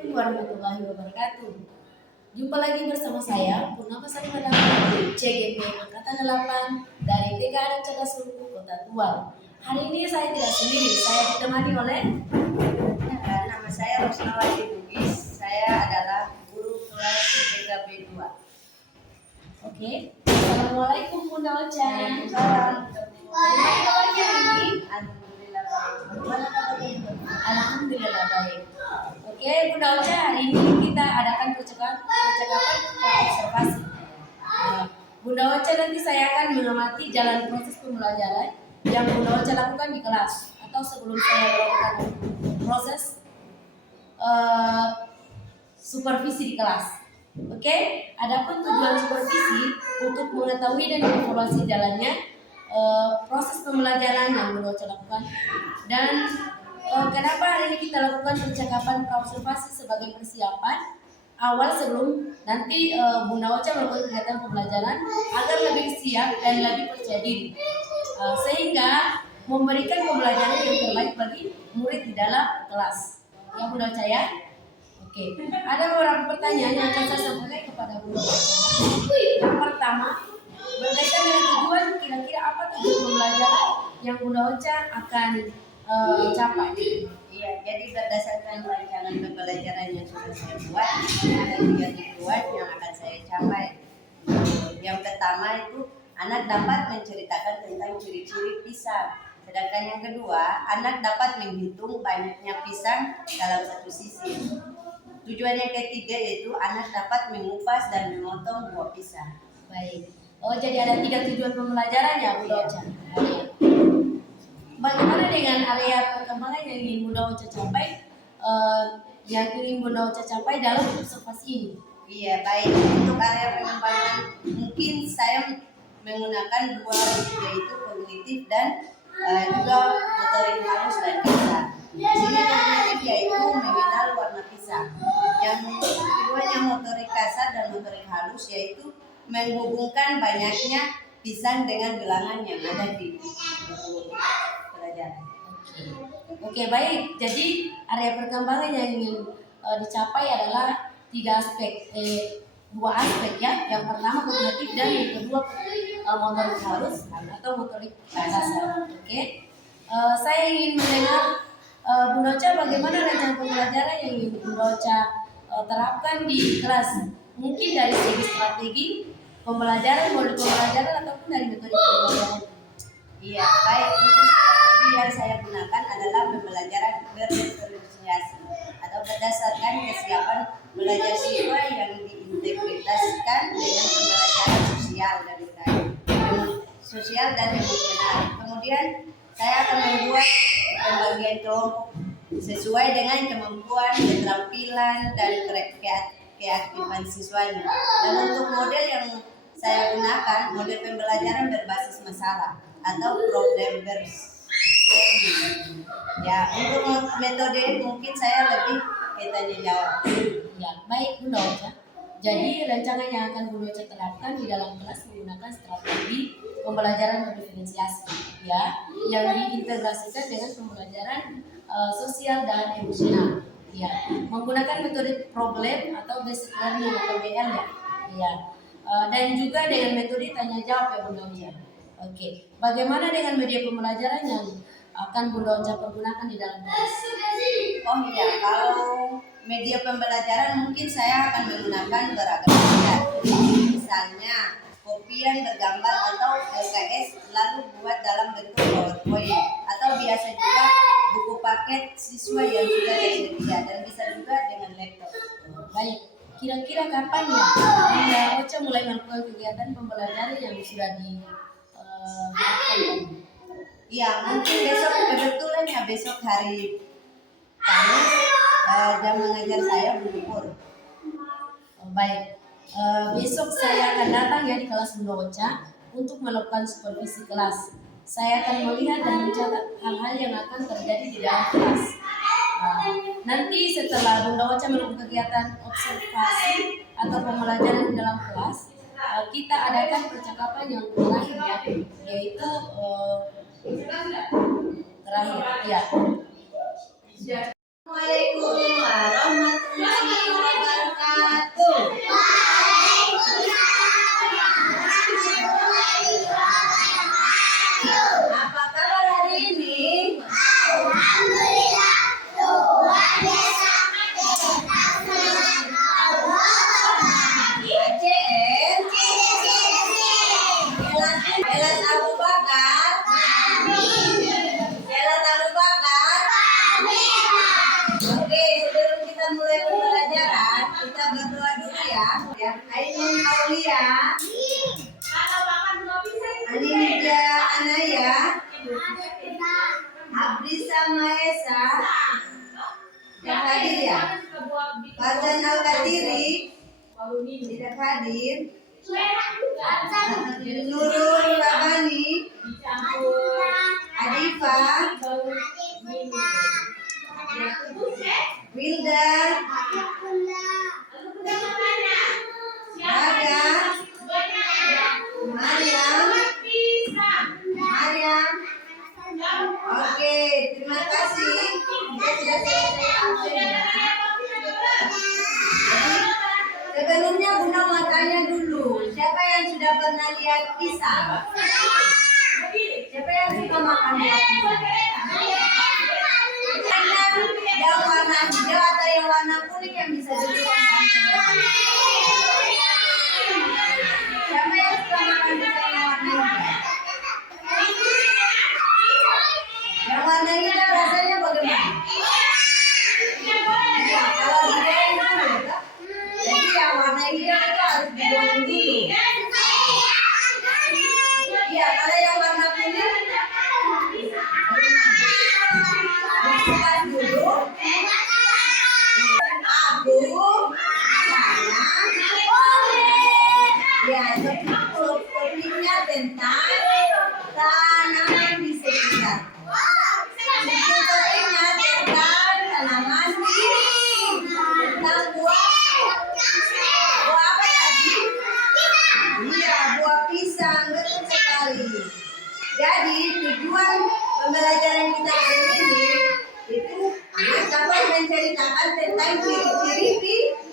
Assalamualaikum warahmatullahi wabarakatuh. Jumpa lagi bersama saya, Purnama Sarimadana, CGP Angkatan 8 dari TK Anak Cerdas Suku Kota Tual. Hari ini saya tidak sendiri, saya ditemani oleh nama saya Rosnawati Bugis. Saya adalah guru kelas TKB 2. Oke. Assalamualaikum Bunda Ocha. Alhamdulillah baik. Oke, Bunda Ocha, hari ini kita adakan percakapan observasi. Bunda Ocha nanti saya akan mengamati jalan proses pembelajaran yang Bunda Ocha lakukan di kelas atau sebelum saya melakukan proses supervisi di kelas. Oke, adapun tujuan supervisi untuk mengetahui dan mengevaluasi jalannya proses pembelajaran yang Bunda Ocha lakukan, dan kenapa hari ini kita lakukan percakapan praobservasi sebagai persiapan awal sebelum nanti Bunda Ocha melakukan kegiatan pembelajaran agar lebih siap dan lebih percaya diri, sehingga memberikan pembelajaran yang terbaik bagi murid di dalam kelas. Ya Bunda Ocha ya. Oke, ada beberapa pertanyaan yang akan saya sampaikan kepada Bunda Ocha. Yang pertama, berkaitan dengan tujuan, kira-kira apa tujuan pembelajaran yang Bunda Ocha akan capai? Iya, jadi berdasarkan rancangan pembelajaran yang sudah saya buat, ada 3 tujuan yang akan saya capai. Yang pertama itu anak dapat menceritakan tentang ciri-ciri pisang. Sedangkan yang kedua, anak dapat menghitung banyaknya pisang dalam satu sisi. Tujuan yang ketiga yaitu anak dapat mengupas dan memotong buah pisang. Baik. Oh, jadi ada 3 tujuan pembelajaran ya Bunda Ocha. Bagaimana dengan area perkembangan yang ingin Bunda Ocha capai? Yang ingin Bunda Ocha capai dalam observasi ini? Iya, baik. Untuk area pengembangan mungkin saya menggunakan 2, yaitu kognitif dan juga motorik halus dan kasar. Di sini kognitif yaitu mengenal warna pisang. Yang keduanya motorik kasar dan motorik halus yaitu menghubungkan banyaknya pisang dengan bilangan yang ada di pelajaran. Oke, baik. Jadi area perkembangan yang ingin dicapai adalah 3 aspek, 2 aspek ya. Yang pertama kognitif dan yang kedua motorik halus atau motorik kasar. Oke. Saya ingin mendengar Bunda Ocha bagaimana rencana pembelajaran yang ingin Bunda Ocha terapkan di kelas. Mungkin dari segi strategi pembelajaran, modul pembelajaran ataupun dari metode pembelajaran. Iya, baik. Untuk strategi yang saya gunakan adalah pembelajaran berdifferensiasi atau berdasarkan kesiapan belajar siswa yang diintegrasikan dengan pembelajaran sosial dan emosional. Kemudian saya akan membuat pembagian kelompok sesuai dengan kemampuan, keterampilan, dan keaktifan siswanya. Dan untuk model yang saya gunakan, model pembelajaran berbasis masalah atau problem based. Ya, untuk metode mungkin saya lebih tanya jawab. Ya, baik Bunda Ocha. Jadi rancangan yang akan Bunda Ocha terapkan di dalam kelas menggunakan strategi pembelajaran berdiferensiasi, ya, yang diintegrasikan dengan pembelajaran sosial dan emosional, ya, menggunakan metode problem atau basic learning atau BL ya, ya, dan juga dengan metode tanya jawab ya Bunda Ocha. Oke, bagaimana dengan media pembelajaran yang akan Bunda Ocha pergunakan di dalam kelas? Oh iya, kalau media pembelajaran mungkin saya akan menggunakan beragam media. Misalnya kopian bergambar atau LKS lalu buat dalam bentuk PowerPoint, atau biasa juga buku paket siswa yang sudah tersedia dan bisa juga dengan laptop. Baik, kira-kira kapan ya Bunda Ocha mulai melakukan kegiatan pembelajaran yang sudah dilakukan? Ya, mungkin besok, kebetulan ya besok hari Kamis, jam mengajar saya berlibur. Baik, besok saya akan datang ya di kelas Bunda Ocha untuk melakukan supervisi kelas. Saya akan melihat dan mencatat hal-hal yang akan terjadi di dalam kelas. Nanti setelah Bunda Ocha melakukan kegiatan observasi atau pembelajaran di dalam kelas, kita adakan percakapan yang terakhir ya, yaitu terakhir ya. Assalamualaikum warahmatullahi mulai pembelajaran, kita berdoa dulu ya. Ya, Ainun Aulia, Anindya Anaya, Abrisa Maesa, yang hadir ya. Farzan Al-Qadiri, tidak hadir. Nurul Rabani, Adifa, Wilda, Raga, Mariam. Oke, terima kasih. Kita sudah selesai absennya. Sebelumnya Bunda mau tanya dulu, siapa yang sudah pernah lihat pisang? Siapa yang suka makan buah pisang? Yang warna hijau atau yang warna kuning yang bisa dimakan? Siapa yang suka makan pisang yang warna hijau? Yang warna hijau rasanya bagaimana? Ya, kalau digoreng dulu, jadi yang warna hijau itu harus digoreng dulu. Iya, kalau yang warna kuning dikupas dulu. Abu, ya, topiknya tentang tanaman di sekitar. Topiknya tentang tanaman tentang buah apa tadi? Iya, buah pisang, betul sekali. Jadi tujuan pembelajaran kita hari ini itu anak dapat menceritakan tentang ciri-ciri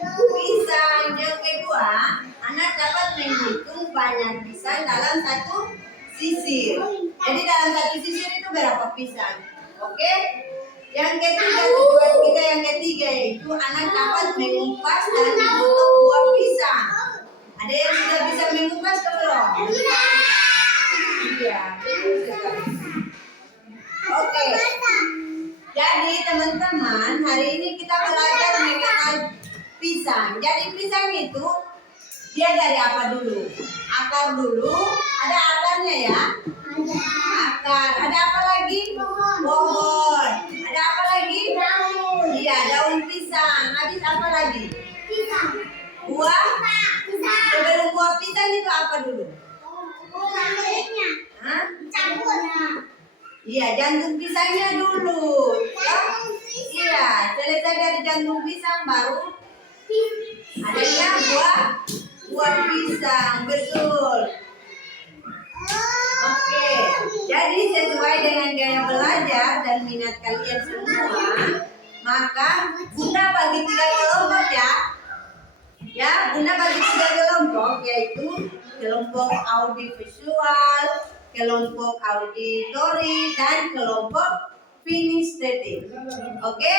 pisang. Yang kedua, anak dapat menghitung banyak pisang dalam satu sisir. Jadi dalam satu sisir itu berapa pisang? Oke? Yang ketiga, tujuan kita yang ketiga yaitu anak dapat mengupas dan memotong buah pisang. Ada yang sudah bisa mengupas ke belum? Iya, betul sekali. Oke. Jadi teman-teman, hari ini kita belajar mengenal pisang. Jadi pisang itu dia dari apa dulu? Akar dulu. Ada akarnya ya? Akar. Ada apa lagi? Pohon. Ada apa lagi? Daun. Iya, daun pisang. Habis apa lagi? Buah. Sebelum buah pisang itu apa dulu? Hah? Iya, jantung pisangnya dulu. Iya, selesai dari jantung pisang baru adanya buah pisang, betul. Oke, jadi sesuai dengan gaya belajar dan minat kalian semua, maka Bunda bagi 3 kelompok ya. Ya, Bunda bagi 3 kelompok, yaitu kelompok audiovisual, kelompok auditori, dan kelompok kinestetik. Oke?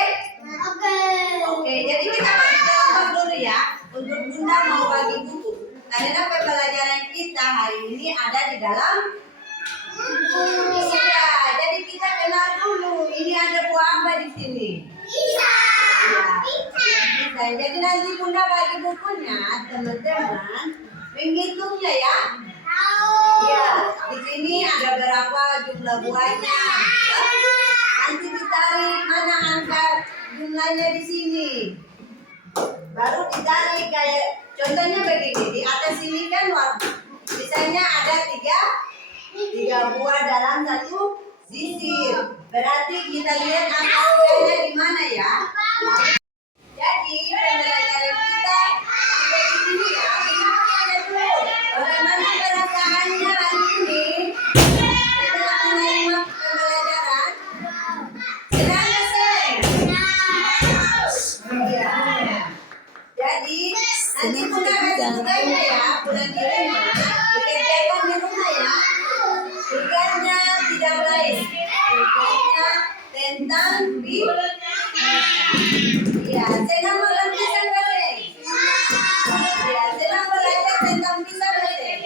Oke, jadi kita bagi kelompok dulu ya. Untuk Bunda mau bagi buku. Karena pembelajaran kita hari ini ada di dalam buku. Ya, jadi kita kenal dulu. Ini ada buah apa di sini? Pisang. Jadi nanti Bunda bagi bukunya, teman-teman menghitungnya ya. Ya, di sini ada berapa jumlah buahnya. Nanti ditarik mana angka jumlahnya di sini. Baru ditarik kayak contohnya begini. Di atas sini kan misalnya ada tiga buah dalam satu sisir. Berarti kita lihat angka di mana ya. Jadi pembelajaran kita sampai di sini ya. Bagaimana perasaannya hari ini? Setelah menerima pembelajaran, senang nggak senang? Iya. Jadi nanti Bunda kasih tugasnya ya, bulan di rumah, dikerjakan di rumah ya. Tugasnya tidak lain, tugasnya tentang ya, senang makan pisang nggak senang? Ya, senang belajar tentang pisang nggak senang?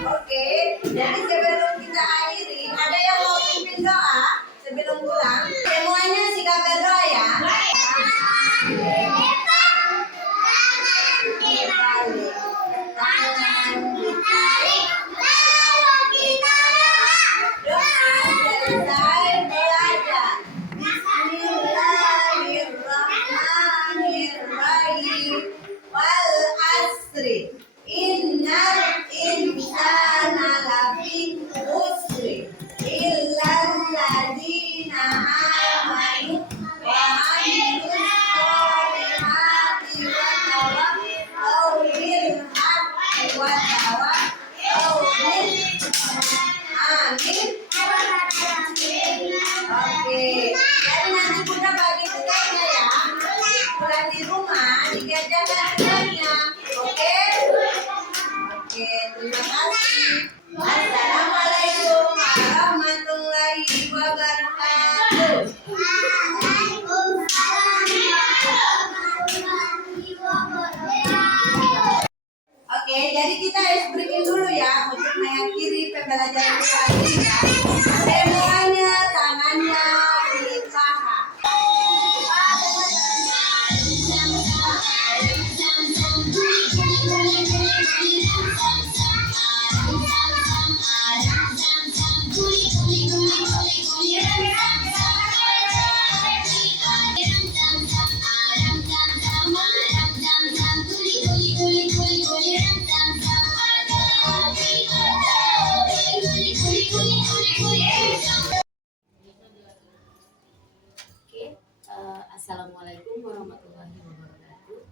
Oke, jadi sebelum kita akhiri, ada yang mau pimpin doa sebelum pulang? Semuanya sikap berdoa ya. bagi tugasnya ya. Pulang di rumah dikerjakan tugasnya. Oke? Oke, terima kasih. Assalamualaikum warahmatullahi wabarakatuh. Oke, jadi kita harus breaking dulu ya untuk mengakhiri pembelajaran kita hari ini ya. Semuanya tangannya ditahan. Oke, Assalamualaikum warahmatullahi wabarakatuh.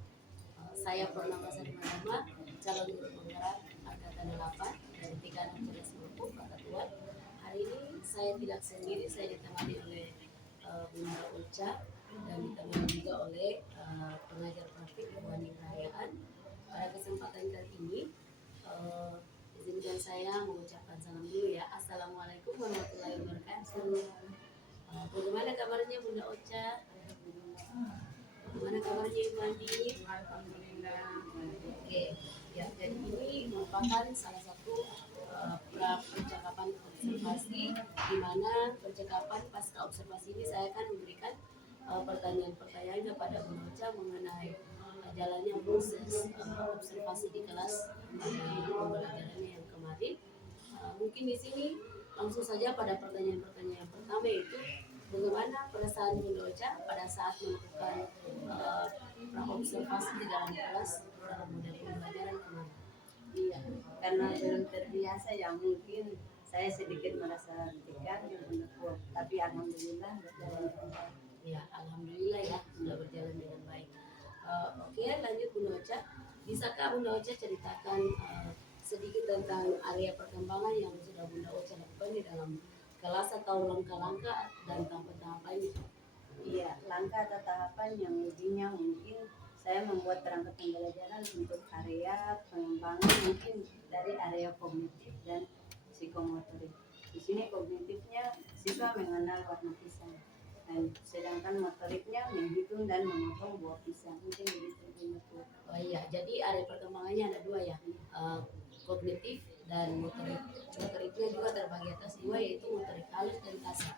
Saya Purnama Sari Manama, calon guru penggerak angkatan 8 dari 3610 Pak Ketua. Hari ini saya tidak sendiri, saya ditemani oleh Bunda Uca dan ditemani juga oleh pengajar praktik Ibu Ani Rahayaan. Pada kesempatan kali ini, izinkan saya mengucapkan salam dulu ya. Assalamualaikum warahmatullahi wabarakatuh. Bagaimana kabarnya Bunda Ocha? Bagaimana kabarnya Ibu Andi? Alhamdulillah. Oke, ya, jadi ini merupakan salah satu percakapan observasi, di mana percakapan pasca observasi ini saya akan memberikan pertanyaan-pertanyaan kepada Bunda Ocha mengenai jalannya proses observasi di kelas pembelajarannya yang kemarin. Mungkin di sini langsung saja pada pertanyaan-pertanyaan pertama, yaitu bagaimana perasaan Bunda Ocha pada saat melakukan observasi di dalam kelas dalam model pembelajaran kemarin? Iya, karena belum terbiasa ya mungkin saya sedikit merasa tegang dan kuat. Tapi alhamdulillah berjalan dengan baik. Ya, alhamdulillah ya sudah berjalan dengan baik. Oke, lanjut Bunda Ocha. Bisakah Bunda Ocha ceritakan sedikit tentang area perkembangan yang sudah Bunda Ocha lakukan di dalam kelas atau langkah-langkah dan tahapan-tahapannya? Iya, langkah atau tahapan yang intinya mungkin saya membuat perangkat pembelajaran untuk area pengembangan mungkin dari area kognitif dan psikomotorik. Di sini kognitifnya siswa mengenal warna pisang, dan sedangkan motoriknya menghitung dan memotong buah pisang. Mungkin begitu. Oh iya, jadi area perkembangannya ada dua ya, kognitif dan motorik. Motoriknya juga terbagi atas dua, yaitu motorik halus dan kasar.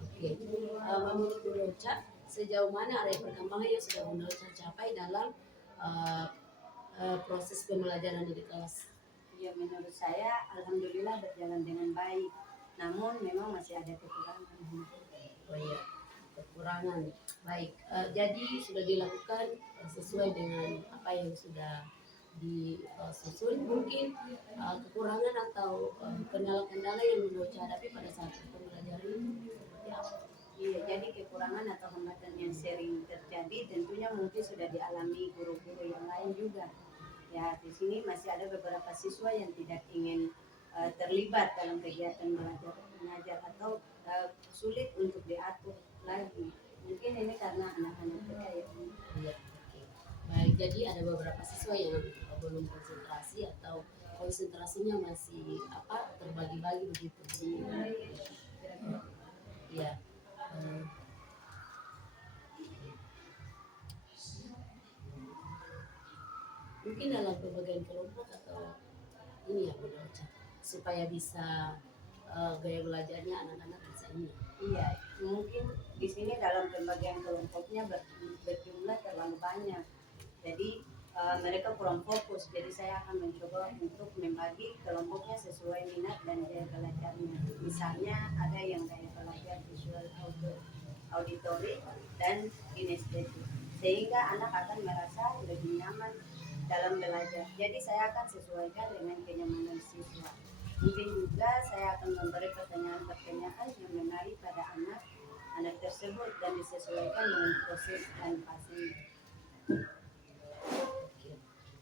Oke, menurut Bunda Ocha, sejauh mana area perkembangan yang sudah Bunda Ocha capai dalam proses pembelajaran di kelas? Ya, menurut saya alhamdulillah berjalan dengan baik. Namun memang masih ada kekurangan. Oh iya, kekurangan. Baik, jadi sudah dilakukan sesuai dengan apa yang sudah disusun. Mungkin kekurangan atau kendala-kendala yang Bunda Ocha hadapi pada saat pembelajaran ini seperti apa? Iya, jadi kekurangan atau hambatan yang sering terjadi tentunya mungkin sudah dialami guru-guru yang lain juga. Ya, di sini masih ada beberapa siswa yang tidak ingin terlibat dalam kegiatan belajar mengajar atau sulit untuk diatur lagi. Mungkin ini karena anak-anak kita ya. Iya, oke. Baik, jadi ada beberapa siswa yang belum konsentrasi atau konsentrasinya masih terbagi-bagi begitu. Iya. Mungkin dalam pembagian kelompok atau ini ya Bunda Ocha, supaya bisa gaya belajarnya anak-anak bisa ini. Iya, mungkin di sini dalam pembagian kelompoknya berjumlah terlalu banyak. Jadi mereka kurang fokus. Jadi saya akan mencoba untuk membagi kelompoknya sesuai minat dan gaya belajarnya. Misalnya ada yang gaya belajar visual auditory dan kinestetik, sehingga anak akan merasa lebih nyaman dalam belajar. Jadi saya akan sesuaikan dengan kenyamanan siswa. Mungkin juga saya akan memberi pertanyaan-pertanyaan yang menarik pada anak tersebut dan disesuaikan dengan proses dan pasien.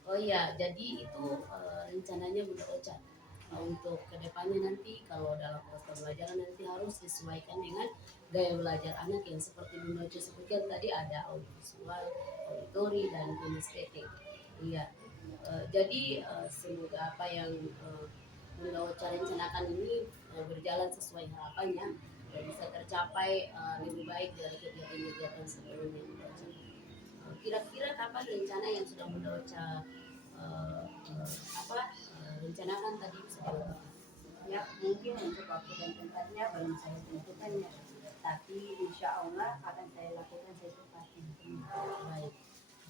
Oh iya, jadi itu rencananya Bunda Ocha. untuk kedepannya nanti kalau dalam proses pembelajaran nanti harus sesuaikan dengan gaya belajar anak yang seperti Bunda Ocha sebutkan tadi, ada audiovisual, auditori, dan kinestetik. Iya. Jadi semoga apa yang Bunda Ocha rencanakan ini berjalan sesuai harapannya dan bisa tercapai lebih baik dari kegiatan-kegiatan sebelumnya Bunda Ocha. Kira-kira kapan rencana yang sudah Bunda Ocha rencanakan tadi bisa dilakukan? Ya, mungkin untuk waktu dan tempatnya belum saya tentukan ya, tapi insya Allah akan saya lakukan secepatnya. Baik.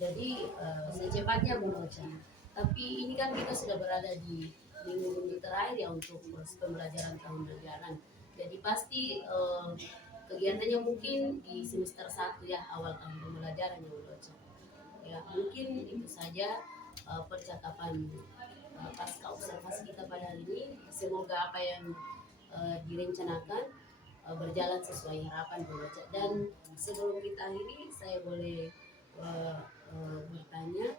Jadi secepatnya Bunda Ocha. Tapi ini kan kita sudah berada di minggu-minggu terakhir ya untuk proses pembelajaran tahun ajaran. Jadi pasti kegiatannya mungkin di semester 1 ya, awal tahun pembelajaran ya Bunda Ocha. Ya, mungkin itu saja percakapan pasca observasi kita pada hari ini. Semoga apa yang direncanakan berjalan sesuai harapan Bunda Ocha. Dan sebelum kita akhiri, saya boleh bertanya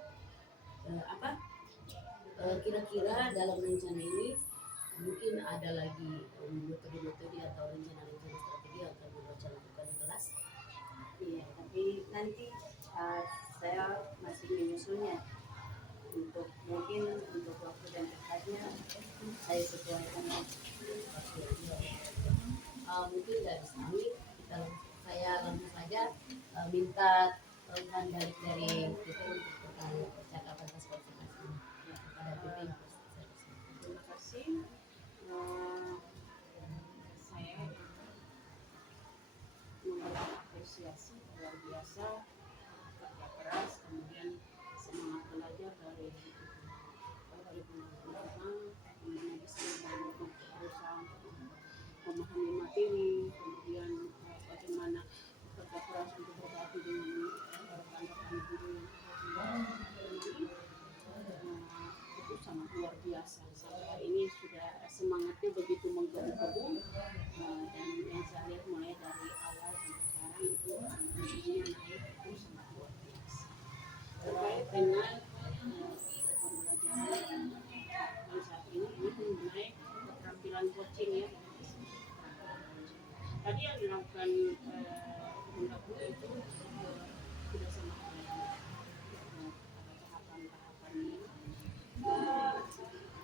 kira-kira dalam rencana ini mungkin ada lagi metode-metode atau rencana-rencana strategi yang akan Bunda Ocha lakukan di kelas? Iya, tapi nanti saya masih menyusunnya. Untuk mungkin untuk waktu dan tempatnya saya sesuaikan. Mungkin dari sini saya langsung saja minta dari kita untuk percakapan konsultasi kepada PT. Terima kasih. Saya memberikan apresiasi luar biasa, kerja keras, kemudian semangat belajar dari teman-teman, kemudian bisa berusaha untuk memahami materi, kemudian bagaimana kerja keras untuk berbagi dengan rekan-rekan guru itu sangat luar biasa. Saya ini sudah semangatnya begitu menggebu-gebu, dan yang saya lihat mulai dari awal sampai sekarang itu energinya naik, itu sangat luar biasa. Terkait dengan pembelajaran yang saat ini mengenai keterampilan coaching ya. Tadi yang dilakukan Bunda Bu itu sudah sangat baik pada tahapan-tahapan ini.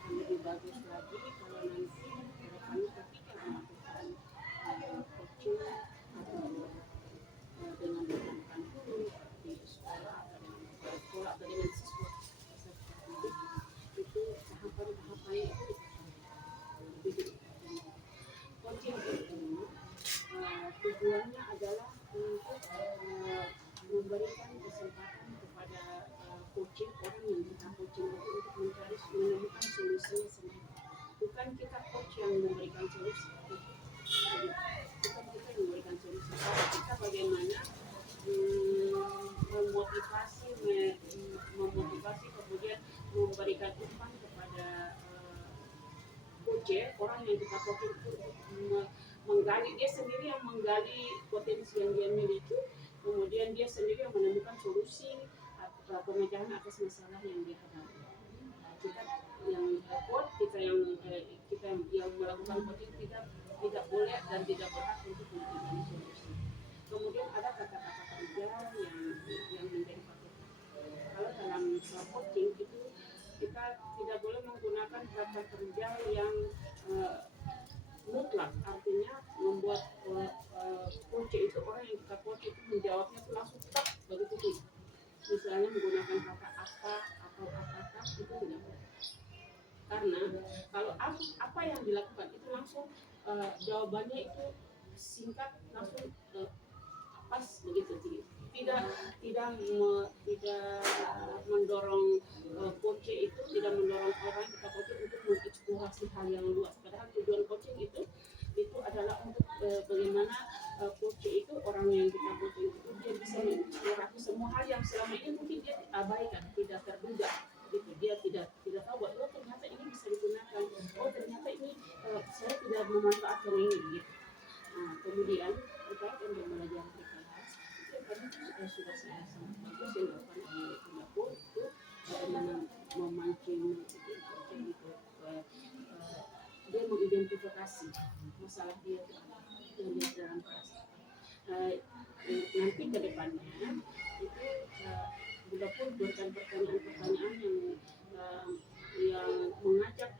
Lebih bagus lagi kalau nanti rekannya ketika melakukan coaching atau dengan rekan-rekan guru di sekolah atau dengan sekolah atau dengan siswa peserta didik, itu tahapan-tahapannya itu lebih coaching itu tujuannya adalah untuk memberikan kesempatan kepada coaching, orang yang kita coaching itu untuk menemukan solusinya sendiri. Bukan kita coach yang memberikan solusi, bukan kita yang memberikan solusi, tapi kita bagaimana memotivasi kemudian memberikan umpan kepada coach, orang yang kita coaching itu menggali, dia sendiri yang menggali potensi yang dia miliki, kemudian dia sendiri yang menemukan solusi atau pemecahan atas masalah yang dia hadapi. Kita yang coach, kita yang melakukan coaching tidak boleh dan tidak berhak untuk memberikan solusi. Kemudian ada kata-kata kerja yang menjadi paket. Kalau dalam coaching itu kita tidak boleh menggunakan kata kerja yang mutlak, artinya membuat coach itu, orang yang kita coach itu menjawabnya itu langsung tak begitu. Misalnya menggunakan kata apa atau apakah, itu tidak boleh. Karena kalau apa yang dilakukan itu langsung jawabannya itu singkat, langsung pas begitu. Tidak mendorong coach itu, tidak mendorong orang kita coaching untuk mengeksplorasi hal yang luas. Padahal tujuan coaching itu adalah untuk bagaimana coach itu, orang yang kita coaching itu, dia bisa mengeksplorasi semua hal yang selama ini mungkin dia abaikan, tidak terduga. Gitu. Dia tidak tahu bahwa ternyata ini bisa digunakan. Ternyata ini saya tidak memanfaatkan ini. Gitu. Nah, kemudian terkait dengan belajar di kelas, itu tadi sudah saya sangat bagus yang dilakukan oleh Bunda itu bagaimana memancing itu dia mengidentifikasi masalah dia yang dia dalam kelas. Nanti ke depannya itu Bunda pun berikan pertanyaan-pertanyaan yang mengajak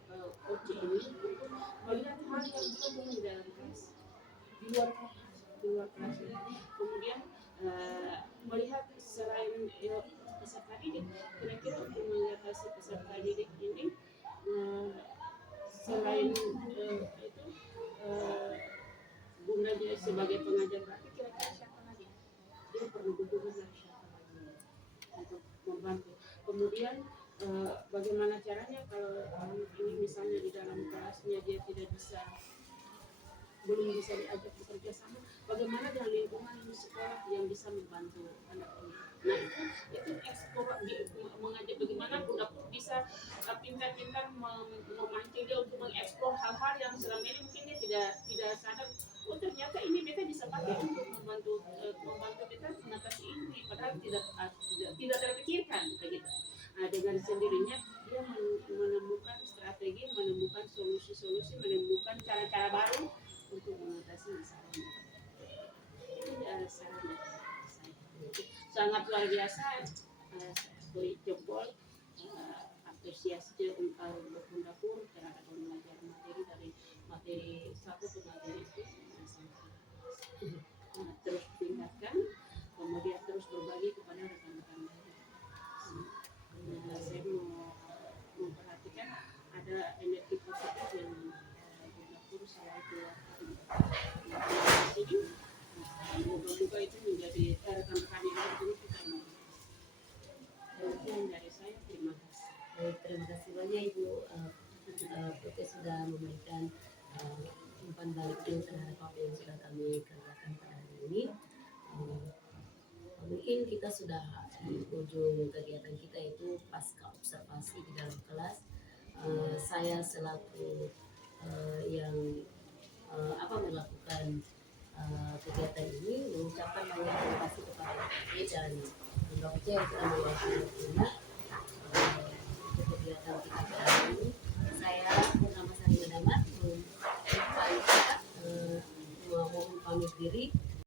OC ini untuk melihat hal yang bukan di dalam kelas, di luar kelas. Kemudian melihat selain peserta didik, kira-kira untuk mengatasi peserta didik ini selain itu Bunda dia sebagai pengajar berarti kira-kira siapa lagi? Dia perlu dukungan dari siapa lagi untuk membantu. Kemudian bagaimana caranya kalau ini misalnya di dalam kelasnya dia belum bisa diajak bekerja sama, bagaimana dengan lingkungan sekolah yang bisa membantu anak ini. Nah itu eksplor mengajak bagaimana Bunda pun bisa pintar-pintar memancing dia untuk mengeksplor hal-hal yang selama ini mungkin dia tidak sadar. Oh ternyata ini beta bisa pakai untuk membantu kita mengatasi ini, padahal tidak terpikirkan begitu. Nah, dengan sendirinya dia menemukan strategi, menemukan solusi-solusi, menemukan cara-cara baru untuk mengatasi masalah ini. Itu saran dari saya. Sangat luar biasa. Beri jempol, apresiasi untuk Bunda Pur terhadap mengajar materi dari materi 1 ke materi itu. Terus tingkatkan, kemudian terus berbagi kepada rekan-rekan lain. Saya mau memperhatikan ada energi positif yang Bunda Pur selalu keluarkan ini. Moga-moga itu menjadi rekan-rekan yang lain terus kita mau. Demikian dari saya, terima kasih. Terima kasih banyak Ibu Putih sudah memberikan umpan balik terhadap apa yang sudah kami kerjakan pada hari ini. Mungkin kita sudah di ujung kegiatan kita itu pasca observasi di dalam kelas. Saya selaku yang melakukan kegiatan ini mengucapkan banyak terima kasih kepada Ibu dan Bunda Uce yang telah mewakili untuk kegiatan kita pada hari ini. Saya Purnama Sari Madamat mohon pamit diri.